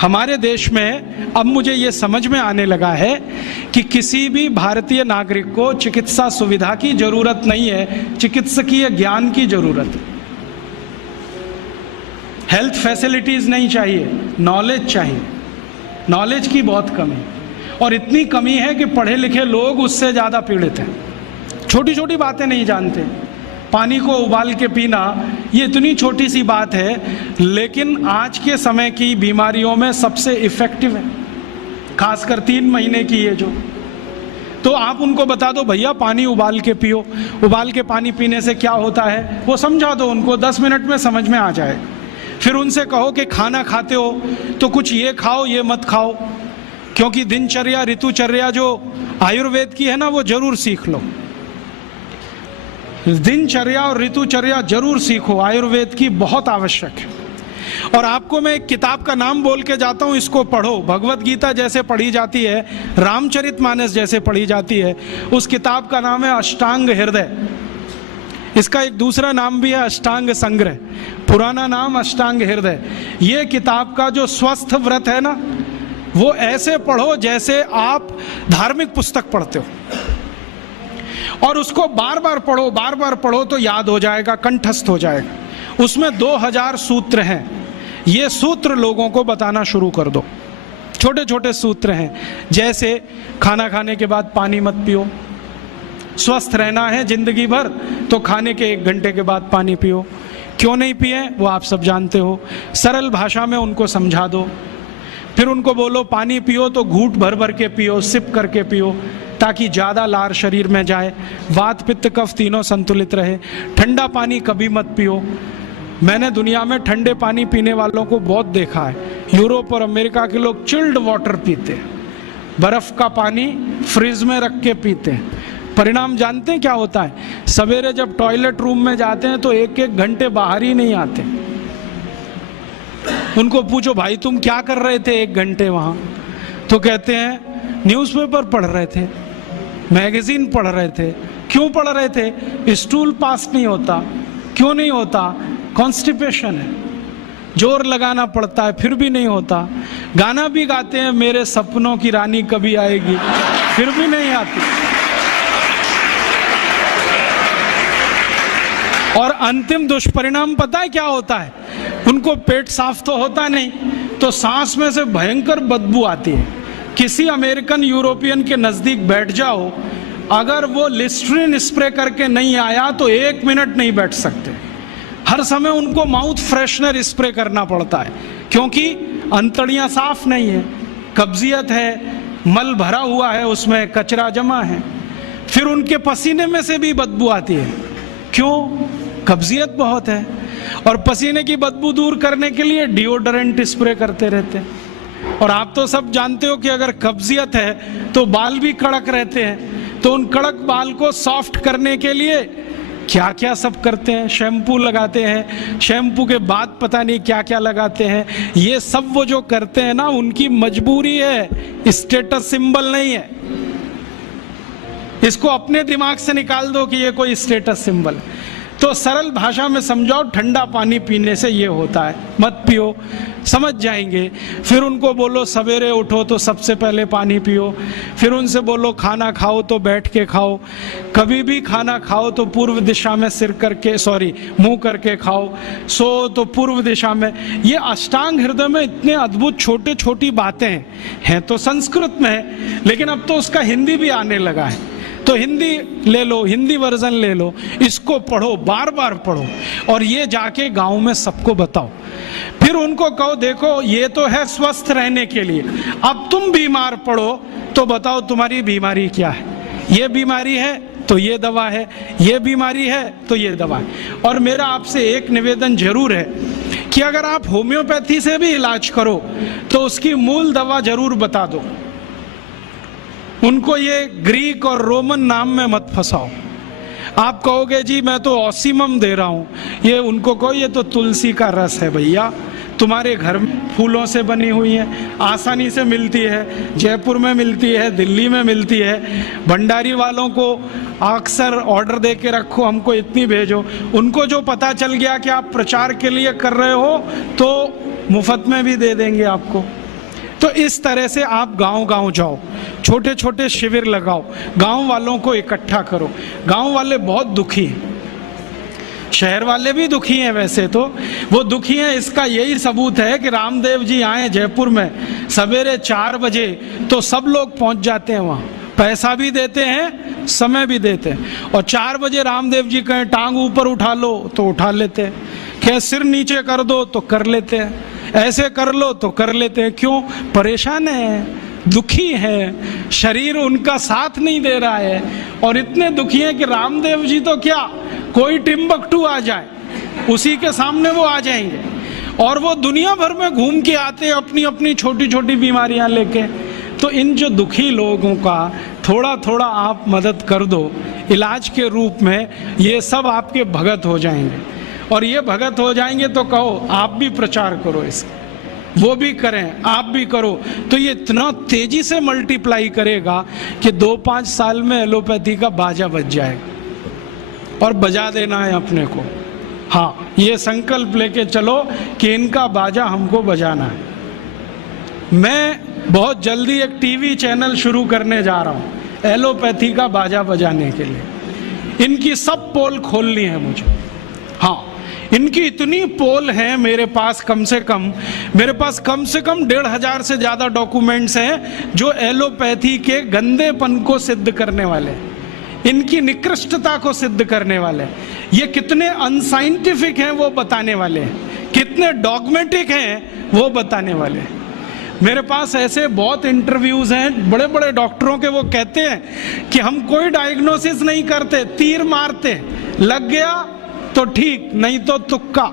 हमारे देश में अब मुझे ये समझ में आने लगा है कि किसी भी भारतीय नागरिक को चिकित्सा सुविधा की जरूरत नहीं है, चिकित्सकीय ज्ञान की जरूरत है। हेल्थ फैसिलिटीज नहीं चाहिए, नॉलेज चाहिए। नॉलेज की बहुत कमी, और इतनी कमी है कि पढ़े लिखे लोग उससे ज़्यादा पीड़ित हैं। छोटी छोटी बातें नहीं जानते। पानी को उबाल के पीना, ये इतनी छोटी सी बात है, लेकिन आज के समय की बीमारियों में सबसे इफ़ेक्टिव है, खासकर 3 महीने की ये जो। तो आप उनको बता दो भैया पानी उबाल के पियो, उबाल के पानी पीने से क्या होता है वो समझा दो उनको, 10 मिनट में समझ में आ जाए। फिर उनसे कहो कि खाना खाते हो तो कुछ ये खाओ ये मत खाओ, क्योंकि दिनचर्या ऋतुचर्या जो आयुर्वेद की है ना, वो जरूर सीख लो। दिनचर्या और ऋतुचर्या जरूर सीखो, आयुर्वेद की बहुत आवश्यक है। और आपको मैं एक किताब का नाम बोल के जाता हूँ, इसको पढ़ो। भगवत गीता जैसे पढ़ी जाती है, रामचरितमानस जैसे पढ़ी जाती है, उस किताब का नाम है अष्टांग हृदय। इसका एक दूसरा नाम भी है अष्टांग संग्रह, पुराना नाम अष्टांग हृदय। ये किताब का जो स्वस्थ व्रत है ना, वो ऐसे पढ़ो जैसे आप धार्मिक पुस्तक पढ़ते हो, और उसको बार बार पढ़ो तो याद हो जाएगा, कंठस्थ हो जाएगा। उसमें 2000 सूत्र हैं। ये सूत्र लोगों को बताना शुरू कर दो। छोटे छोटे सूत्र हैं, जैसे खाना खाने के बाद पानी मत पियो, स्वस्थ रहना है जिंदगी भर तो खाने के 1 घंटे के बाद पानी पियो। क्यों नहीं पिए वो आप सब जानते हो, सरल भाषा में उनको समझा दो। फिर उनको बोलो पानी पियो तो घूंट भर भर के पियो, सिप करके पियो, ताकि ज़्यादा लार शरीर में जाए, वात पित्त कफ तीनों संतुलित रहे। ठंडा पानी कभी मत पियो। मैंने दुनिया में ठंडे पानी पीने वालों को बहुत देखा है। यूरोप और अमेरिका के लोग चिल्ड वाटर पीते हैं, बर्फ़ का पानी फ्रिज में रख के पीते हैं। परिणाम जानते हैं क्या होता है? सवेरे जब टॉयलेट रूम में जाते हैं तो 1-1 घंटे बाहर ही नहीं आते। उनको पूछो भाई तुम क्या कर रहे थे 1 घंटे वहाँ? तो कहते हैं न्यूज़पेपर पढ़ रहे थे, मैगजीन पढ़ रहे थे। क्यों पढ़ रहे थे? स्टूल पास नहीं होता। क्यों नहीं होता? कॉन्स्टिपेशन है, जोर लगाना पड़ता है फिर भी नहीं होता। गाना भी गाते हैं मेरे सपनों की रानी कभी आएगी, फिर भी नहीं आती। और अंतिम दुष्परिणाम पता है क्या होता है? उनको पेट साफ तो होता नहीं, तो सांस में से भयंकर बदबू आती है। किसी अमेरिकन यूरोपियन के नज़दीक बैठ जाओ, अगर वो लिस्ट्रीन स्प्रे करके नहीं आया तो 1 मिनट नहीं बैठ सकते। हर समय उनको माउथ फ्रेशनर स्प्रे करना पड़ता है, क्योंकि अंतड़ियाँ साफ नहीं है, कब्जियत है, मल भरा हुआ है, उसमें कचरा जमा है। फिर उनके पसीने में से भी बदबू आती है। क्यों? कब्जियत बहुत है, और पसीने की बदबू दूर करने के लिए डिओडोरेंट स्प्रे करते रहते हैं। और आप तो सब जानते हो कि अगर कब्जियत है तो बाल भी कड़क रहते हैं, तो उन कड़क बाल को सॉफ्ट करने के लिए क्या क्या सब करते हैं। शैम्पू लगाते हैं, शैम्पू के बाद पता नहीं क्या क्या लगाते हैं। ये सब वो जो करते हैं ना, उनकी मजबूरी है, स्टेटस सिंबल नहीं है। इसको अपने दिमाग से निकाल दो कि ये कोई स्टेटस सिंबल है। तो सरल भाषा में समझाओ, ठंडा पानी पीने से ये होता है, मत पियो, समझ जाएंगे। फिर उनको बोलो सवेरे उठो तो सबसे पहले पानी पियो। फिर उनसे बोलो खाना खाओ तो बैठ के खाओ, कभी भी खाना खाओ तो पूर्व दिशा में मुंह करके खाओ, सो तो पूर्व दिशा में। ये अष्टांग हृदय में इतने अद्भुत छोटे छोटी बातें हैं तो संस्कृत में है, लेकिन अब तो उसका हिंदी भी आने लगा है। तो हिंदी ले लो, हिंदी वर्जन ले लो, इसको पढ़ो, बार बार पढ़ो, और ये जाके गांव में सबको बताओ। फिर उनको कहो देखो ये तो है स्वस्थ रहने के लिए, अब तुम बीमार पड़ो तो बताओ तुम्हारी बीमारी क्या है। ये बीमारी है तो ये दवा है, ये बीमारी है तो ये दवा है। और मेरा आपसे एक निवेदन जरूर है कि अगर आप होम्योपैथी से भी इलाज करो तो उसकी मूल दवा जरूर बता दो। उनको ये ग्रीक और रोमन नाम में मत फंसाओ। आप कहोगे जी मैं तो ऑसिमम दे रहा हूँ, ये उनको कहो ये तो तुलसी का रस है भैया, तुम्हारे घर में फूलों से बनी हुई है, आसानी से मिलती है, जयपुर में मिलती है, दिल्ली में मिलती है। भंडारी वालों को अक्सर ऑर्डर दे के रखो, हमको इतनी भेजो। उनको जो पता चल गया कि आप प्रचार के लिए कर रहे हो तो मुफ्त में भी दे देंगे आपको। तो इस तरह से आप गांव-गांव जाओ, छोटे छोटे शिविर लगाओ, गांव वालों को इकट्ठा करो। गांव वाले बहुत दुखी हैं, शहर वाले भी दुखी हैं, वैसे तो वो दुखी हैं। इसका यही सबूत है कि रामदेव जी आए जयपुर में सवेरे 4 बजे तो सब लोग पहुंच जाते हैं वहाँ, पैसा भी देते हैं, समय भी देते हैं। और 4 बजे रामदेव जी कहें टांग ऊपर उठा लो तो उठा लेते हैं, कहें सिर नीचे कर दो तो कर लेते हैं, ऐसे कर लो तो कर लेते हैं। क्यों? परेशान है, दुखी है, शरीर उनका साथ नहीं दे रहा है। और इतने दुखी हैं कि रामदेव जी तो क्या, कोई टिम्बकटू आ जाए उसी के सामने वो आ जाएंगे। और वो दुनिया भर में घूम के आते हैं अपनी अपनी छोटी छोटी बीमारियां लेके। तो इन जो दुखी लोगों का थोड़ा थोड़ा आप मदद कर दो इलाज के रूप में, ये सब आपके भगत हो जाएंगे। और ये भगत हो जाएंगे तो कहो आप भी प्रचार करो इसका, वो भी करें, आप भी करो, तो ये इतना तेजी से मल्टीप्लाई करेगा कि 2-5 साल में एलोपैथी का बाजा बज जाएगा। और बजा देना है अपने को। हाँ, ये संकल्प लेके चलो कि इनका बाजा हमको बजाना है। मैं बहुत जल्दी एक टीवी चैनल शुरू करने जा रहा हूँ एलोपैथी का बाजा बजाने के लिए। इनकी सब पोल खोलनी है मुझे। हाँ, इनकी इतनी पोल हैं मेरे पास, कम से कम 1,500 से ज़्यादा डॉक्यूमेंट्स हैं जो एलोपैथी के गंदेपन को सिद्ध करने वाले, इनकी निकृष्टता को सिद्ध करने वाले, ये कितने अनसाइंटिफिक हैं वो बताने वाले, कितने डॉगमेटिक हैं वो बताने वाले। मेरे पास ऐसे बहुत इंटरव्यूज हैं बड़े बड़े डॉक्टरों के, वो कहते हैं कि हम कोई डायग्नोसिस नहीं करते, तीर मारते, लग गया तो ठीक, नहीं तो तुक्का।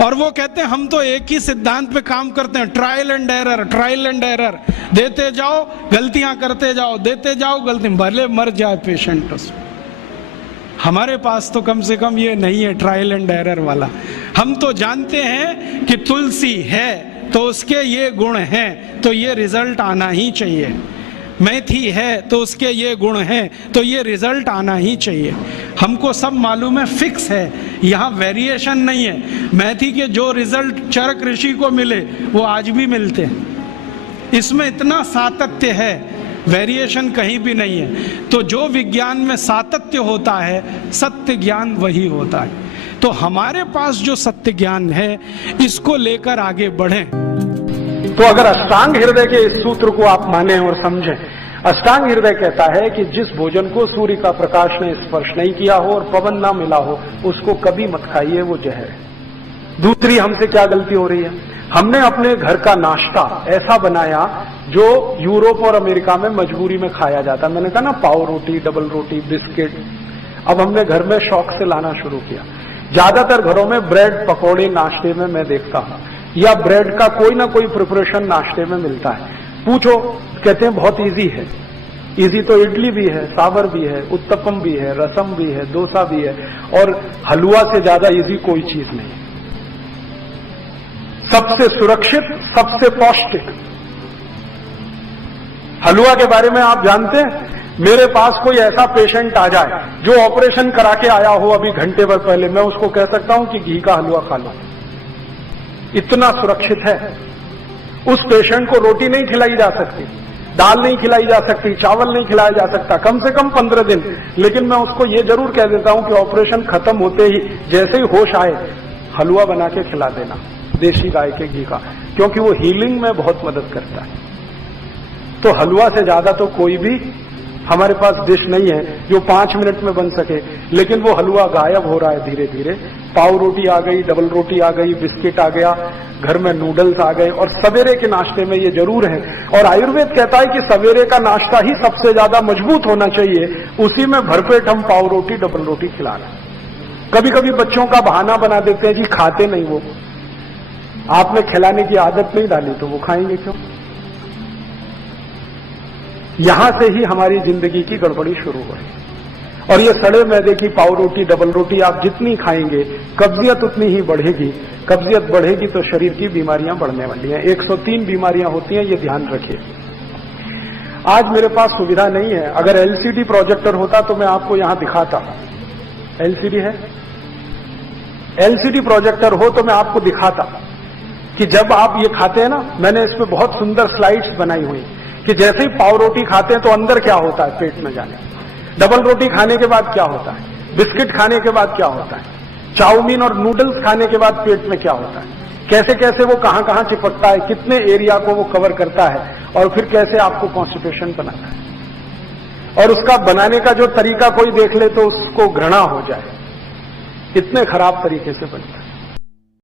और वो कहते हैं हम तो एक ही सिद्धांत पे काम करते हैं, trial and error, trial and error, देते जाओ गलतियां करते जाओ, देते जाओ गलती, भले मर जाए पेशेंट उसमें। हमारे पास तो कम से कम ये नहीं है ट्रायल एंड एरर वाला। हम तो जानते हैं कि तुलसी है तो उसके ये गुण हैं तो ये रिजल्ट आना ही चाहिए, मेथी है तो उसके ये गुण हैं तो ये रिजल्ट आना ही चाहिए। हमको सब मालूम है, फिक्स है, यहाँ वेरिएशन नहीं है। मेथी के जो रिजल्ट चरक ऋषि को मिले वो आज भी मिलते हैं। इसमें इतना सातत्य है, वेरिएशन कहीं भी नहीं है। तो जो विज्ञान में सातत्य होता है, सत्य ज्ञान वही होता है। तो हमारे पास जो सत्य ज्ञान है इसको लेकर आगे बढ़ें। तो अगर अष्टांग हृदय के इस सूत्र को आप माने और समझें, अष्टांग हृदय कहता है कि जिस भोजन को सूर्य का प्रकाश ने स्पर्श नहीं किया हो और पवन ना मिला हो उसको कभी मत खाइए, वो जहर है। दूसरी हमसे क्या गलती हो रही है, हमने अपने घर का नाश्ता ऐसा बनाया जो यूरोप और अमेरिका में मजबूरी में खाया जाता। मैंने कहा ना, पाव रोटी, डबल रोटी, बिस्किट, अब हमने घर में शौक से लाना शुरू किया। ज्यादातर घरों में ब्रेड पकौड़े नाश्ते में मैं देखता हूं, या ब्रेड का कोई ना कोई प्रिपरेशन नाश्ते में मिलता है। पूछो, कहते हैं बहुत इजी है। इजी तो इडली भी है, सांभर भी है, उत्तपम भी है, रसम भी है, डोसा भी है, और हलवा से ज्यादा इजी कोई चीज नहीं। सबसे सुरक्षित, सबसे पौष्टिक हलवा के बारे में आप जानते हैं? मेरे पास कोई ऐसा पेशेंट आ जाए जो ऑपरेशन करा के आया हो अभी घंटे भर पहले, मैं उसको कह सकता हूं कि घी का हलवा खा लो, इतना सुरक्षित है। उस पेशेंट को रोटी नहीं खिलाई जा सकती, दाल नहीं खिलाई जा सकती, चावल नहीं खिलाया जा सकता, कम से कम 15 दिन। लेकिन मैं उसको ये जरूर कह देता हूं कि ऑपरेशन खत्म होते ही जैसे ही होश आए हलवा बना के खिला देना, देशी गाय के घी का, क्योंकि वो हीलिंग में बहुत मदद करता है। तो हलवा से ज्यादा तो कोई भी हमारे पास डिश नहीं है जो 5 मिनट में बन सके, लेकिन वो हलवा गायब हो रहा है धीरे धीरे। पाव रोटी आ गई, डबल रोटी आ गई, बिस्किट आ गया, घर में नूडल्स आ गए, और सवेरे के नाश्ते में ये जरूर है। और आयुर्वेद कहता है कि सवेरे का नाश्ता ही सबसे ज्यादा मजबूत होना चाहिए, उसी में भरपेट हम पाव रोटी, डबल रोटी खिला रहे हैं। कभी कभी बच्चों का बहाना बना देते हैं कि खाते नहीं वो, आपने खिलाने की आदत नहीं डाली तो वो खाएंगे क्यों? यहां से ही हमारी जिंदगी की गड़बड़ी शुरू हो रही है। और ये सड़े मैदे की पाव रोटी, डबल रोटी आप जितनी खाएंगे कब्जियत उतनी ही बढ़ेगी। कब्जियत बढ़ेगी तो शरीर की बीमारियां बढ़ने वाली हैं। 103 बीमारियां होती हैं, ये ध्यान रखिए। आज मेरे पास सुविधा नहीं है, अगर एलसीडी प्रोजेक्टर होता तो मैं आपको यहां दिखाता। एलसीडी है, एलसीडी प्रोजेक्टर हो तो मैं आपको दिखाता कि जब आप ये खाते हैं ना, मैंने इस पे बहुत सुंदर स्लाइड्स बनाई हुई कि जैसे ही पाव रोटी खाते हैं तो अंदर क्या होता है पेट में जाने, डबल रोटी खाने के बाद क्या होता है, बिस्किट खाने के बाद क्या होता है, चाउमीन और नूडल्स खाने के बाद पेट में क्या होता है, कैसे कैसे वो कहां कहां चिपकता है, कितने एरिया को वो कवर करता है, और फिर कैसे आपको कॉन्स्टिपेशन बनाता है। और उसका बनाने का जो तरीका कोई देख ले तो उसको घृणा हो जाए, इतने खराब तरीके से बनता है।